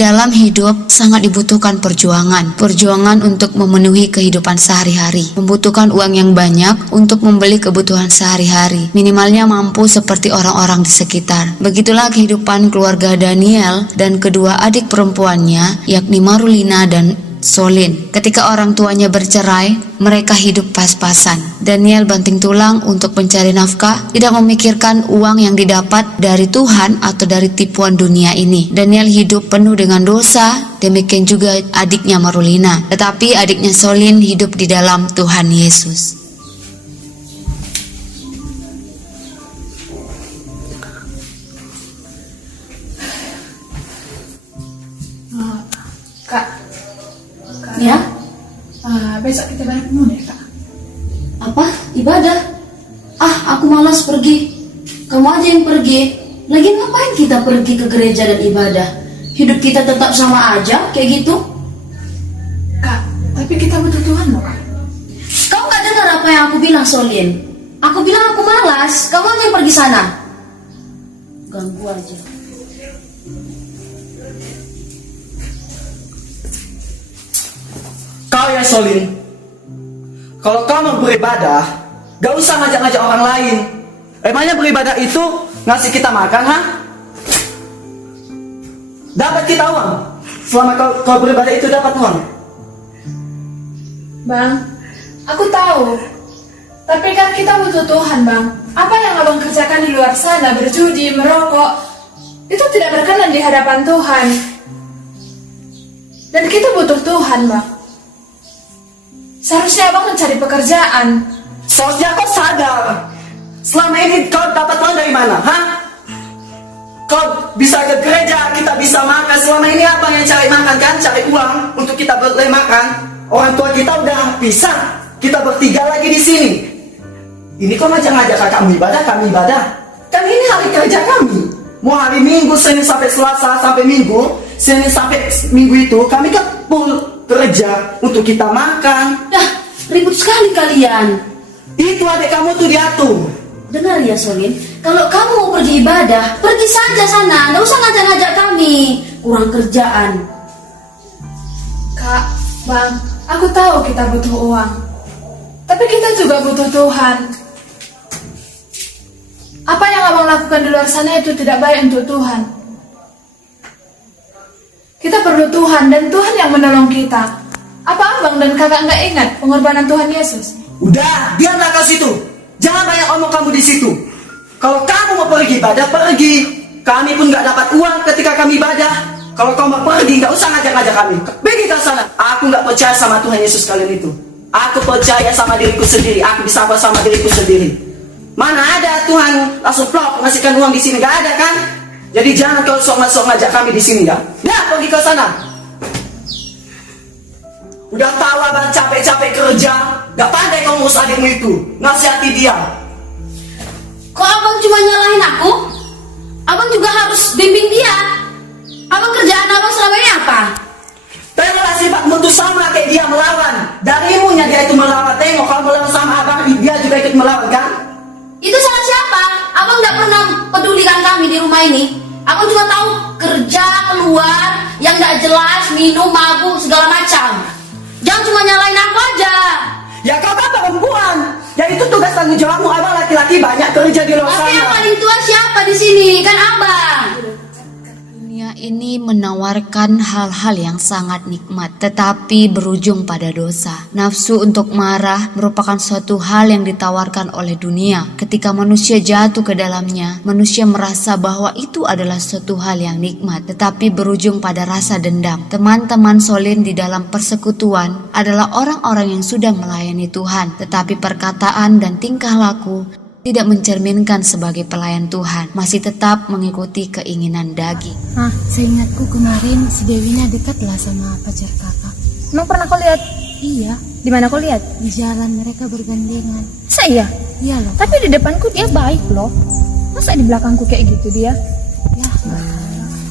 dalam hidup sangat dibutuhkan perjuangan. Perjuangan untuk memenuhi kehidupan sehari-hari. Membutuhkan uang yang banyak untuk membeli kebutuhan sehari-hari. Minimalnya mampu seperti orang-orang di sekitar. Begitulah kehidupan keluarga Daniel dan kedua adik perempuannya, yakni Marulina dan Solin. Ketika orang tuanya bercerai, mereka hidup pas-pasan. Daniel banting tulang untuk mencari nafkah, tidak memikirkan uang yang didapat dari Tuhan atau dari tipuan dunia ini. Daniel hidup penuh dengan dosa, demikian juga adiknya Marulina. Tetapi adiknya Solin hidup di dalam Tuhan Yesus. Kak, Ya? besok kita balik kemana ya, Kak? Apa? Ibadah? Aku malas pergi. Kamu aja yang pergi. Lagi ngapain kita pergi ke gereja dan ibadah? Hidup kita tetap sama aja kayak gitu. Kak, tapi kita butuh Tuhan loh, Kak. Kau gak dengar apa yang aku bilang, Solin? Aku bilang aku malas. Kamu aja yang pergi sana. Ganggu aja. Kau ya Solin, kalau kamu beribadah, gak usah ngajak-ngajak orang lain. Emangnya beribadah itu ngasih kita makan, ha? Dapat kita uang. Selama kau beribadah itu dapat uang. Bang, aku tahu. Tapi kan kita butuh Tuhan, Bang. Apa yang abang kerjakan di luar sana, berjudi, merokok, itu tidak berkenan di hadapan Tuhan. Dan kita butuh Tuhan, Bang. Seharusnya abang mencari pekerjaan. Seharusnya kau sadar. Selama ini kau dapat uang dari mana, ha? Kau bisa ke gereja, kita bisa makan. Selama ini abang yang cari makan kan? Cari uang untuk kita boleh makan. Orang tua kita udah pisah. Kita bertiga lagi di sini. Ini kau ngajak-ngajak kamu ibadah, kami ibadah. Kan ini hari kerja kami. Mau hari Minggu, Senin sampai Selasa sampai Minggu, Senin sampai Minggu itu kami kan full kerja untuk kita makan. Ribut sekali kalian. Itu adik kamu tuh diatur. Dengar ya, Solin. Kalau kamu mau pergi ibadah, pergi saja sana. Nggak usah ngajak-ngajak kami. Kurang kerjaan. Kak, Bang, aku tahu kita butuh uang. Tapi kita juga butuh Tuhan. Apa yang abang lakukan di luar sana itu tidak baik untuk Tuhan. Kita perlu Tuhan dan Tuhan yang menolong kita. Apa abang dan kakak nggak ingat pengorbanan Tuhan Yesus? Udah, biarlah kau situ. Jangan banyak omong kamu di situ. Kalau kamu mau pergi ibadah, pergi. Kami pun nggak dapat uang ketika kami ibadah. Kalau kau mau pergi, nggak usah ngajak-ngajak kami. Pergi ke sana. Aku nggak percaya sama Tuhan Yesus kalian itu. Aku percaya sama diriku sendiri. Aku bisa bersama diriku sendiri. Mana ada Tuhan langsung plok ngasihkan uang di sini? Nggak ada kan? Jadi jangan kau sok-sok ngajak kami di sini ya. Ya, pergi ke sana. Udah tahu abang capek-capek kerja, gak pandai kau ngurus adikmu itu. Nasihati dia. Kok abang cuma nyalahin aku? Abang juga harus bimbing dia. Abang kerjaan abang selama ini apa? Tengoklah sifatmu tuh sama kayak dia melawan. Dari imunya dia itu melawan. Tengok kalau melawan sama abang, dia juga ikut melawan kan? Itu salah siapa? Abang gak pernah pedulikan kami di rumah ini. Abang cuma tahu kerja, keluar, yang gak jelas, minum, mabuk, segala macam. Jangan cuma nyalain aku aja. Ya kau kan perempuan. Ya itu tugas tanggung jawabmu. Abang laki-laki banyak kerja di luar sana. Tapi yang paling tua siapa di sini? Kan abang. Dunia ini menawarkan hal-hal yang sangat nikmat, tetapi berujung pada dosa. Nafsu untuk marah merupakan suatu hal yang ditawarkan oleh dunia. Ketika manusia jatuh ke dalamnya, manusia merasa bahwa itu adalah suatu hal yang nikmat, tetapi berujung pada rasa dendam. Teman-teman Solin di dalam persekutuan adalah orang-orang yang sudah melayani Tuhan, tetapi perkataan dan tingkah laku tidak mencerminkan sebagai pelayan Tuhan, masih tetap mengikuti keinginan daging. Seingatku kemarin si Dewinya dekatlah sama pacar kakak. Emang pernah kau lihat? Iya, Di mana kau lihat? di jalan mereka bergandengan. Masa iya? Iya loh. Tapi di depanku dia baik loh. Masa di belakangku kayak gitu dia? Ya,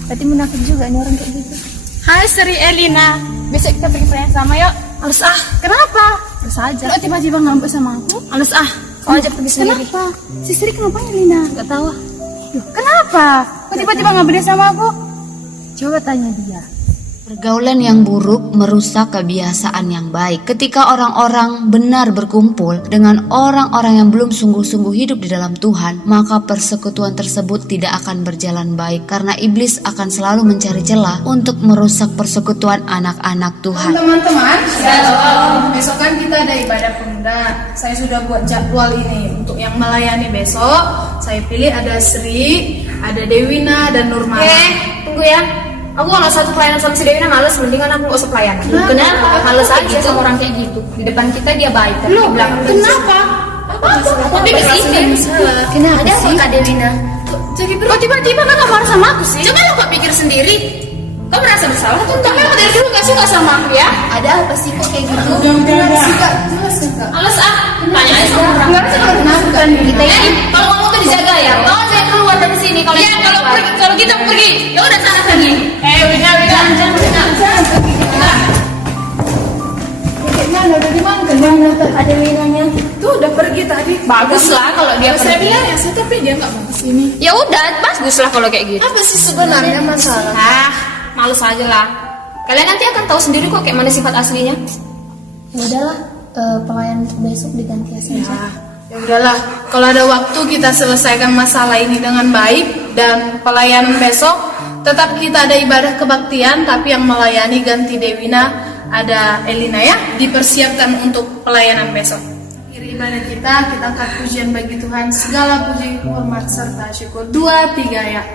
Berarti munafik juga nih orang kayak gitu. Hai Sri Elina, besok kita pergi perayaan sama yuk. Males kenapa? Terus aja. Lo tiba-tiba ngambek sama aku. Males kau ajak pergi sendiri. Kenapa? Si Sri kenapa Elina? Gak tahu. Loh, kenapa? Kok tiba-tiba ngambek sama aku? Coba tanya dia. Pergaulan yang buruk merusak kebiasaan yang baik. Ketika orang-orang benar berkumpul dengan orang-orang yang belum sungguh-sungguh hidup di dalam Tuhan, maka persekutuan tersebut tidak akan berjalan baik karena iblis akan selalu mencari celah untuk merusak persekutuan anak-anak Tuhan. Teman-teman, shalom. Besok kan kita ada ibadah pemuda. Saya sudah buat jadwal ini untuk yang melayani besok. Saya pilih ada Sri, ada Dewina, dan Nurmala. Tunggu ya. Aku kalau satu pelayanan sama si Dewi males, mendingan aku gak usah pelayanan. Kenapa? Males aja sama orang kayak gitu. Di depan kita dia baik, tapi di belakang Kenapa? Tapi kesini. Kenapa ada sih? Kak Dewina. Jadi Kok tiba-tiba kakak marah sama aku sih? Coba lo kok pikir sendiri. Kau merasa bersalah tuh? Tapi aku dari dulu gak suka sama aku ya. Ada apa sih kok kayak gitu? jelas enggak? Males tanya aja sama orang. Enggak usah kenapa Kita ini kalau ngomong tuh dijaga ya. Kalau saya keluar dari sini, kalau kalau kita pergi, ya udah sana pergi. Wina. Mana dari mana? Kemana ada Winanya? Tuh udah pergi tadi. Bagus lah kalau dia Saya pergi. bilang ya, tapi dia nggak mau kesini. Ya udah, bagus lah kalau kayak gitu. Apa sih sebenarnya masalah? Males aja lah. Kalian nanti akan tahu sendiri kok kayak mana sifat aslinya. Ya udahlah, pelayan besok diganti saja. Ya udahlah, kalau ada waktu kita selesaikan masalah ini dengan baik dan pelayanan besok tetap kita ada ibadah kebaktian, tapi yang melayani ganti Dewina ada Elina ya, dipersiapkan untuk pelayanan besok. Akhir ibadah kita angkat pujian bagi Tuhan, segala puji, hormat serta syukur. 2, 3 ya.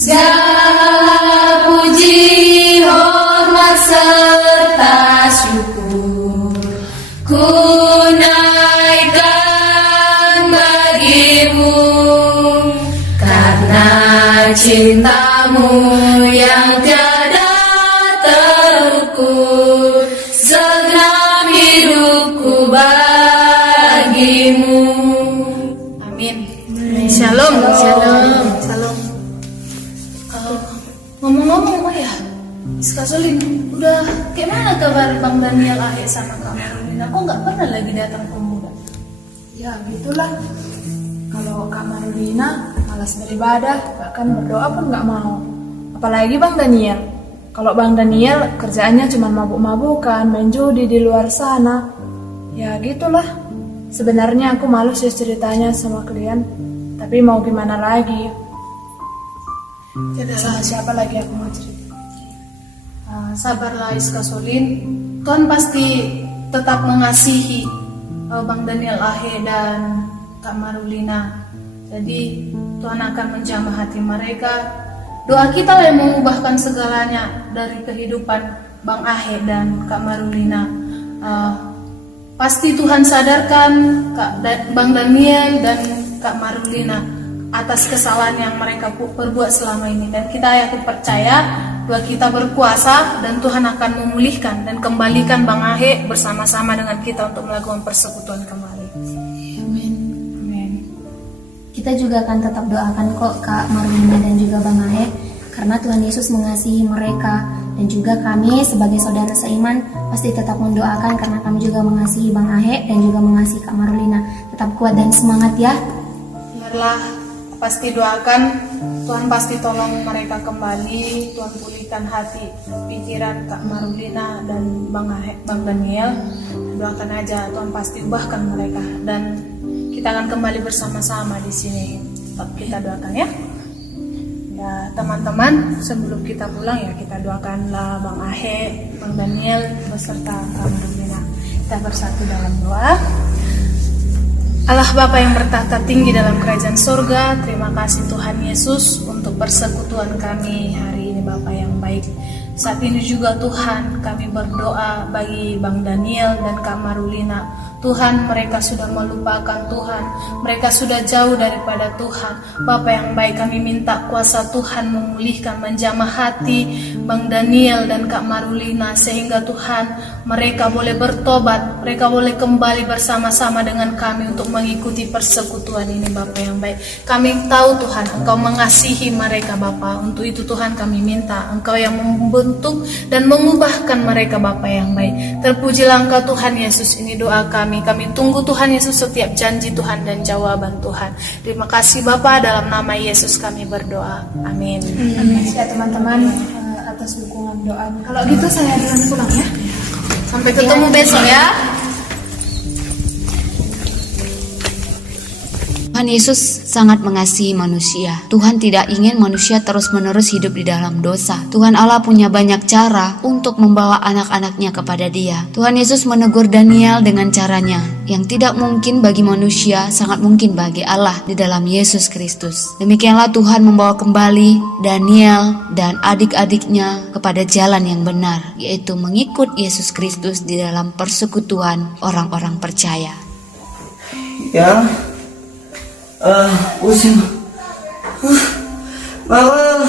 Segala puji, hormat serta syukur ku naikkan bagimu, karena cintamu yang tiada terukur, segenap hidupku bagimu. Amin. Shalom. Ngomong-ngomong, oh ya, Iska Solin, udah kayak mana kabar Bang Daniel Ahe sama Kak Marulina? Kok nggak pernah lagi datang pemuda? Ya gitulah. Kalau Kak Marulina malas beribadah, bahkan berdoa pun nggak mau. Apalagi Bang Daniel. Kalau Bang Daniel kerjaannya cuma mabuk-mabukan, main judi di luar sana. Ya gitulah. Sebenarnya aku malu sih ceritanya sama kalian, tapi mau gimana lagi? Tidak salah siapa lagi aku mau cerita. Sabarlah Iska Solin, Tuhan pasti tetap mengasihi Bang Daniel Ahe dan Kak Marulina. Jadi Tuhan akan menjamah hati mereka. Doa kita yang mengubahkan segalanya dari kehidupan Bang Ahe dan Kak Marulina. Pasti Tuhan sadarkan Bang Daniel dan Kak Marulina atas kesalahan yang mereka perbuat selama ini, dan kita yakin percaya bahwa kita berkuasa dan Tuhan akan memulihkan dan kembalikan Bang Ahe bersama-sama dengan kita untuk melakukan persekutuan kembali. Amin. Kita juga akan tetap doakan kok Kak Marulina dan juga Bang Ahe, karena Tuhan Yesus mengasihi mereka, dan juga kami sebagai saudara seiman pasti tetap mendoakan karena kami juga mengasihi Bang Ahe dan juga mengasihi Kak Marulina. Tetap kuat dan semangat ya. Biarlah pasti doakan, Tuhan pasti tolong mereka kembali, Tuhan pulihkan hati, pikiran Kak Marulina dan Bang Daniel. Doakan aja, Tuhan pasti ubahkan mereka, dan kita akan kembali bersama-sama di sini. Tetap kita doakan ya. Ya teman-teman, sebelum kita pulang ya kita doakanlah Bang Ahe, Bang Daniel beserta Kak Marulina. Kita bersatu dalam doa. Allah Bapa yang bertahta tinggi dalam kerajaan surga, terima kasih Tuhan Yesus untuk persekutuan kami hari ini Bapa yang baik. Saat ini juga Tuhan kami berdoa bagi Bang Daniel dan Kak Marulina. Tuhan, mereka sudah melupakan Tuhan, mereka sudah jauh daripada Tuhan. Bapa yang baik, kami minta kuasa Tuhan memulihkan, menjamah hati Bang Daniel dan Kak Marulina, sehingga Tuhan mereka boleh bertobat, mereka boleh kembali bersama-sama dengan kami untuk mengikuti persekutuan ini Bapa yang baik. Kami tahu Tuhan Engkau mengasihi mereka Bapa, untuk itu Tuhan kami minta Engkau yang membentuk dan mengubahkan mereka Bapa yang baik. Terpujilah Engkau Tuhan Yesus, ini doa kami. Kami tunggu Tuhan Yesus setiap janji Tuhan dan jawaban Tuhan. Terima kasih Bapa, dalam nama Yesus kami berdoa. Amin. Ya teman-teman, atas dukungan doanya. Kalau gitu saya duluan pulang ya. Sampai ketemu besok ya. Tuhan Yesus sangat mengasihi manusia. Tuhan tidak ingin manusia terus-menerus hidup di dalam dosa. Tuhan Allah punya banyak cara untuk membawa anak-anaknya kepada Dia. Tuhan Yesus menegur Daniel dengan caranya yang tidak mungkin bagi manusia, sangat mungkin bagi Allah di dalam Yesus Kristus. Demikianlah Tuhan membawa kembali Daniel dan adik-adiknya kepada jalan yang benar, yaitu mengikut Yesus Kristus di dalam persekutuan orang-orang percaya. Ya. Pusing. Mama.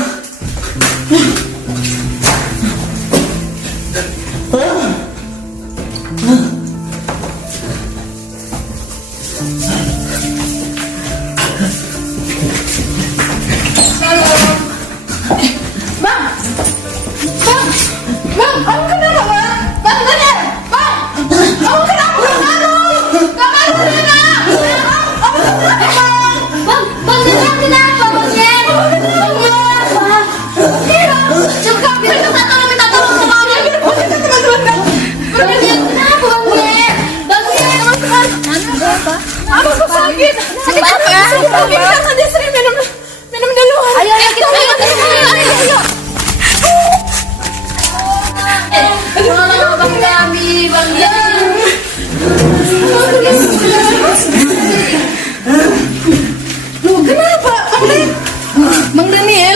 Bang Daniel,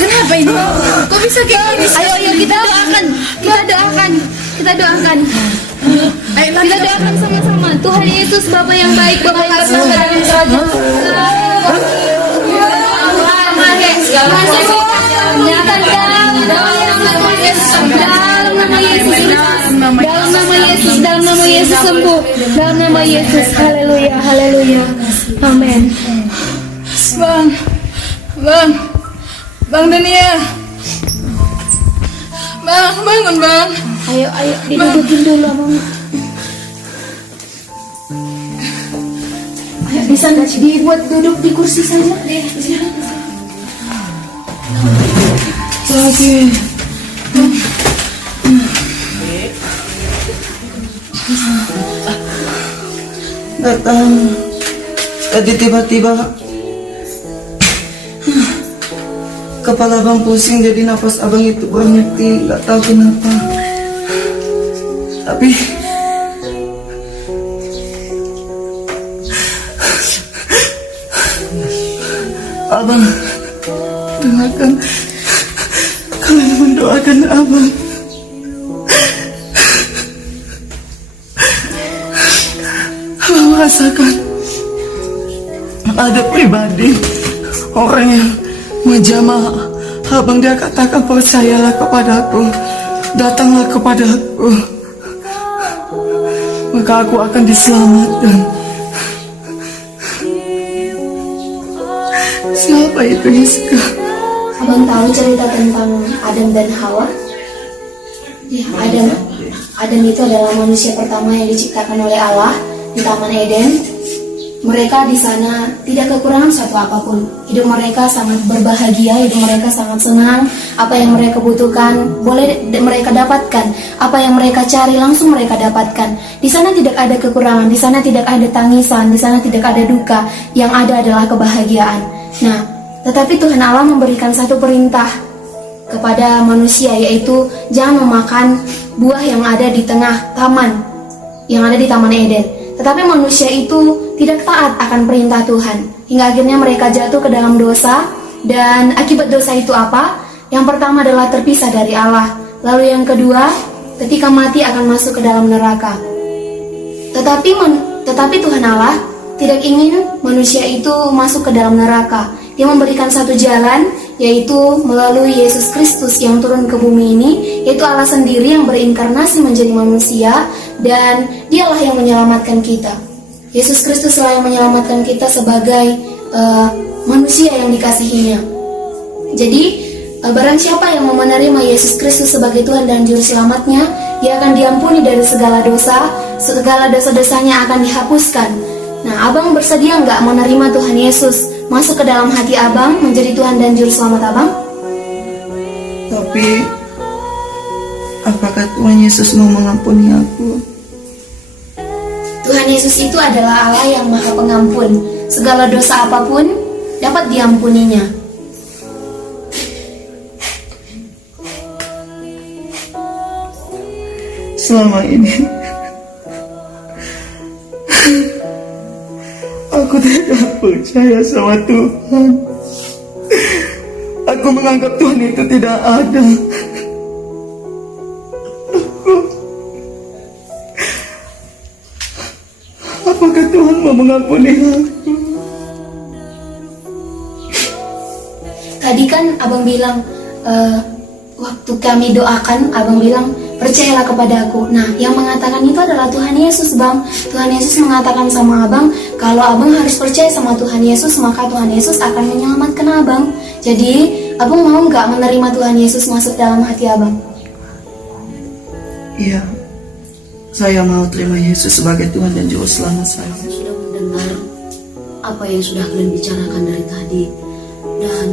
kenapa ini? Kok bisa kayak gini? Ayo kita doakan. Kita doakan. Kita doakan sama-sama. Tuhan Yesus, Bapa yang baik, Bapa yang bersama dalam kerajaan. Dalam nama Yesus sembuh. Dalam nama Yesus, haleluya, haleluya. Amin. Bang Daniel. Bang, bangun bang. Ayo didudukin dulu Abang. Ayo bisa dibuat duduk di kursi saja. Sakit. Datang. Tadi tiba-tiba kepala abang pusing, jadi nafas abang itu berhenti, nggak tahu kenapa. Tapi abang dengarkan, kalian mendoakan abang. Abang merasakan ada pribadi orang yang menjamah abang, dia katakan percayalah kepadaku, datanglah kepadaku, maka aku akan diselamatkan. Siapa itu Yeska? Abang tahu cerita tentang Adam dan Hawa? Ya, Adam itu adalah manusia pertama yang diciptakan oleh Allah di Taman Eden. Mereka di sana tidak kekurangan suatu apapun. Hidup mereka sangat berbahagia, hidup mereka sangat senang. Apa yang mereka butuhkan boleh mereka dapatkan. Apa yang mereka cari langsung mereka dapatkan. Di sana tidak ada kekurangan, di sana tidak ada tangisan, di sana tidak ada duka. Yang ada adalah kebahagiaan. Nah, tetapi Tuhan Allah memberikan satu perintah kepada manusia, yaitu jangan memakan buah yang ada di tengah taman, yang ada di Taman Eden. Tetapi manusia itu tidak taat akan perintah Tuhan, hingga akhirnya mereka jatuh ke dalam dosa. Dan akibat dosa itu apa? Yang pertama adalah terpisah dari Allah. Lalu yang kedua, ketika mati akan masuk ke dalam neraka. Tetapi Tuhan Allah tidak ingin manusia itu masuk ke dalam neraka. Dia memberikan satu jalan, yaitu melalui Yesus Kristus yang turun ke bumi ini, yaitu Allah sendiri yang berinkarnasi menjadi manusia, dan dialah yang menyelamatkan kita. Yesus Kristus lah yang menyelamatkan kita sebagai manusia yang dikasihinya. Jadi barang siapa yang menerima Yesus Kristus sebagai Tuhan dan Juru Selamatnya, dia akan diampuni dari segala dosa-dosanya akan dihapuskan. Nah, abang bersedia nggak menerima Tuhan Yesus masuk ke dalam hati abang, menjadi Tuhan dan Juru Selamat abang? Tapi Apakah Tuhan Yesus mau mengampuni aku? Tuhan Yesus itu adalah Allah yang Maha Pengampun. Segala dosa apapun dapat diampuninya. Selama ini aku tidak percaya sama Tuhan. Aku menganggap Tuhan itu tidak ada. Apakah Tuhan mau mengampuni aku? Tadi kan abang bilang, waktu kami doakan, abang bilang, percayalah kepada aku. Nah, yang mengatakan itu adalah Tuhan Yesus, Bang. Tuhan Yesus mengatakan sama abang, kalau abang harus percaya sama Tuhan Yesus, maka Tuhan Yesus akan menyelamatkan abang. Jadi, abang mau nggak menerima Tuhan Yesus masuk dalam hati abang? Iya, saya mau terima Yesus sebagai Tuhan dan Juru Selamat saya. Saya sudah mendengar apa yang sudah kalian bicarakan dari tadi, dan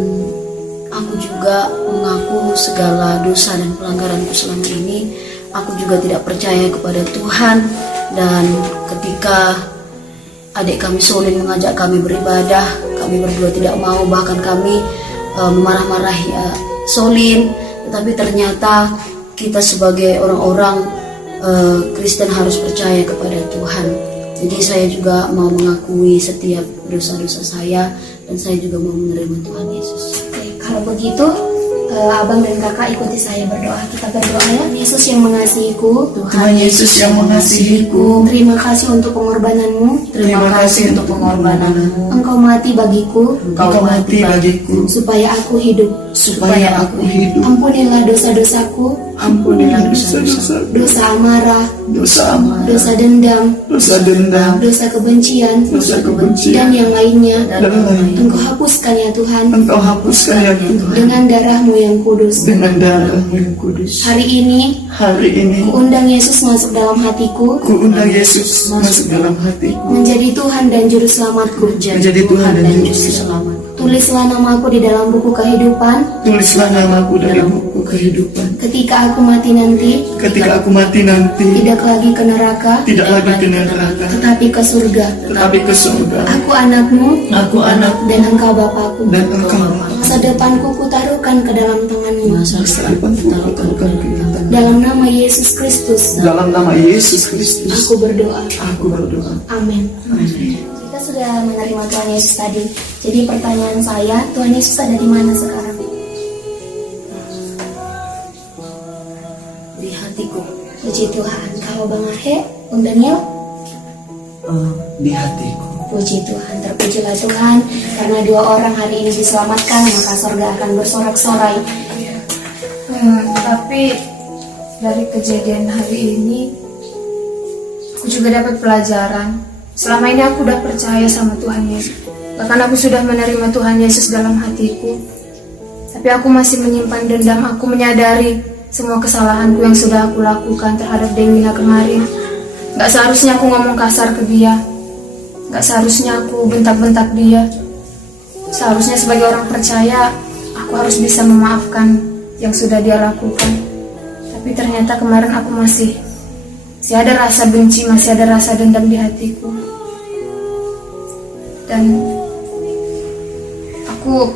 aku juga mengaku segala dosa dan pelanggaranku selama ini. Aku juga tidak percaya kepada Tuhan, dan ketika adik kami Solin mengajak kami beribadah, kami berdua tidak mau, bahkan kami memarah-marahi Solin. Tetapi ternyata kita sebagai orang-orang Kristen harus percaya kepada Tuhan. Jadi saya juga mau mengakui setiap dosa-dosa saya, dan saya juga mau menerima Tuhan Yesus. Oke, kalau begitu, abang dan kakak ikuti saya berdoa. Kita berdoa ya. Yesus yang mengasihiku, Tuhan Yesus yang mengasihiku, terima kasih untuk pengorbananmu. terima kasih untuk pengorbananmu. Engkau mati bagiku, Engkau mati bagiku, supaya aku hidup. supaya aku hidup. Ampunilah dosa-dosaku, Ampunilah dosa-dosa, dosa amarah, dosa amarah, dosa dendam, dosa dendam, dosa kebencian, dosa dan kebencian, yang lainnya. dan lain. Engkau hapuskan ya Tuhan, Engkau hapuskan ya Tuhan, dengan darah-Mu yang kudus. dengan darah-Mu yang kudus. Hari ini, Hari ini, kuundang Yesus masuk dalam hatiku, ku undang Yesus masuk dalam hatiku, menjadi Tuhan dan Juru Selamatku. menjadi Tuhan dan Juru Selamat. Tulislah namaku di dalam buku kehidupan. Tulislah namaku dari buku kehidupan. Ketika aku mati nanti, Ketika aku mati nanti, tidak lagi ke neraka, tidak lagi ke neraka, tetapi ke surga. tetapi ke surga. Aku anakmu, Aku anak dan engkau Bapakku. dan engkau. Masa depanku kutaruhkan ke dalam tanganmu. Masa depan kutaruhkan ke tangan. Dalam nama Yesus Kristus, Dalam nama Yesus Kristus, aku berdoa. aku berdoa. Amin. Amin. Kita sudah menerima Tuhan Yesus tadi. Jadi pertanyaan saya, Tuhan Yesus ada di mana sekarang? Di hatiku. Puji Tuhan. Kalau Bang Ahe, Bang Daniel, Di hatiku. puji Tuhan. Terpujilah Tuhan, karena dua orang hari ini diselamatkan, maka surga akan bersorak-sorai. Tapi dari kejadian hari ini, aku juga dapat pelajaran. Selama ini aku udah percaya sama Tuhan Yesus. Bahkan aku sudah menerima Tuhan Yesus dalam hatiku. Tapi aku masih menyimpan dendam. Aku menyadari semua kesalahanku yang sudah aku lakukan terhadap Dewina kemarin. Gak seharusnya aku ngomong kasar ke dia. Gak seharusnya aku bentak-bentak dia. Seharusnya sebagai orang percaya, aku harus bisa memaafkan yang sudah dia lakukan. Tapi ternyata kemarin aku masih ada rasa benci, masih ada rasa dendam di hatiku. Dan aku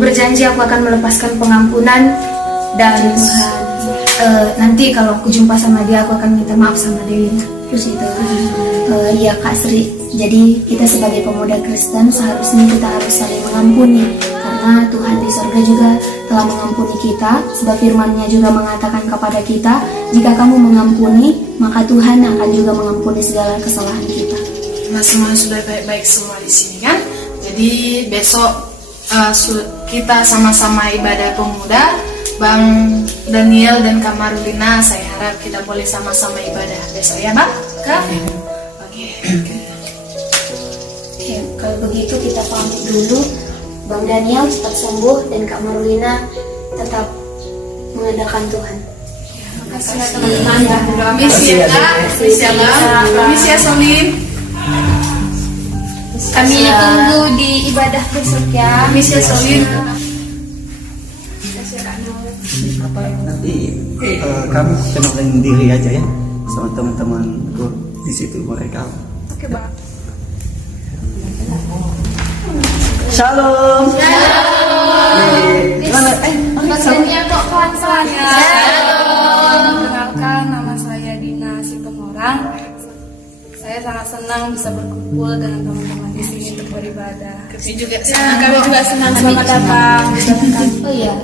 berjanji aku akan melepaskan pengampunan. Dan nanti kalau aku jumpa sama dia, aku akan minta maaf sama Dewi. Puji Tuhan. Ya Kak Sri, jadi kita sebagai pemuda Kristen seharusnya kita harus saling mengampuni, karena Tuhan di surga juga telah mengampuni kita. Sebab firman-Nya juga mengatakan kepada kita, jika kamu mengampuni, maka Tuhan akan juga mengampuni segala kesalahan kita. Semuanya sudah baik-baik semua di sini kan. Jadi besok kita sama-sama ibadah pemuda. Bang Daniel dan Kak Marulina, saya harap kita boleh sama-sama ibadah besok ya Bang? Kak? Oke. Oke, kalau begitu kita pamit dulu. Bang Daniel tetap sembuh dan Kak Marulina tetap mengandalkan Tuhan. Makasih ya teman-teman. Permisi ya Kak, permisi ya Bang, permisi ya Solin. Kami tunggu di ibadah besok ya. Permisi ya Solin. Nanti Kamu kenalin diri aja ya sama teman-temanku di situ mereka. Oke, Bang. Shalom. Gimana? Maksudnya kok kawan saya. Perkenalkan, nama saya Dina Situmorang. Saya sangat senang bisa berkumpul dengan teman-teman di sini untuk beribadah. Kami juga senang. Selamat datang. Oh iya,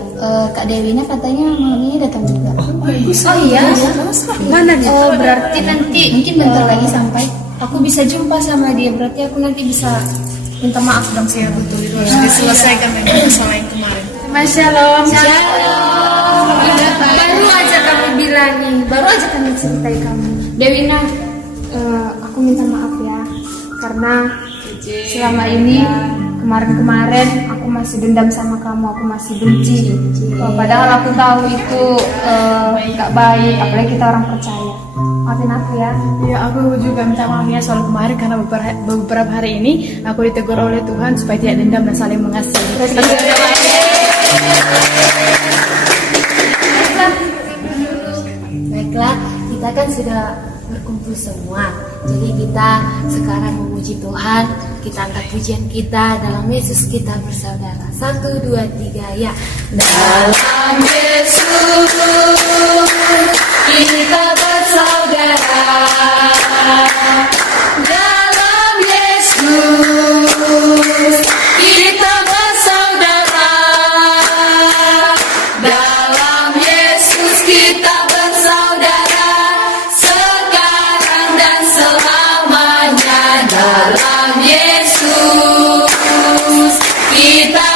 Kak Dewinya katanya malam ini datang juga. Oh iya. Mana dia? Oh berarti nanti Mungkin bentar lagi sampai. aku bisa jumpa sama dia. Berarti aku nanti bisa minta maaf dong. Ya betul, itu harus diselesaikan memang masalah yang kemarin. Mas Shalom. Baru aja kami bilang nih, baru aja kami ceritai kamu. Dewina, aku minta maaf ya, karena selama ini kemarin-kemarin aku masih dendam sama kamu, aku masih benci. Padahal aku tahu itu nggak baik, apalagi kita orang percaya. Maafin aku ya. Ya, aku juga minta maaf ya soal kemarin karena beberapa hari ini aku ditegur oleh Tuhan supaya tidak dendam dan saling mengasihi. Baiklah, kita kan sudah berkumpul semua. Jadi kita sekarang memuji Tuhan. Kita angkat pujian kita dalam Yesus kita bersaudara. 1, 2, 3 ya. Dalam Yesus kita bersaudara. Dalam Yesus kita bersaudara. Dalam Yesus kita bersaudara. Sekarang dan selamanya. Dalam Yesus kita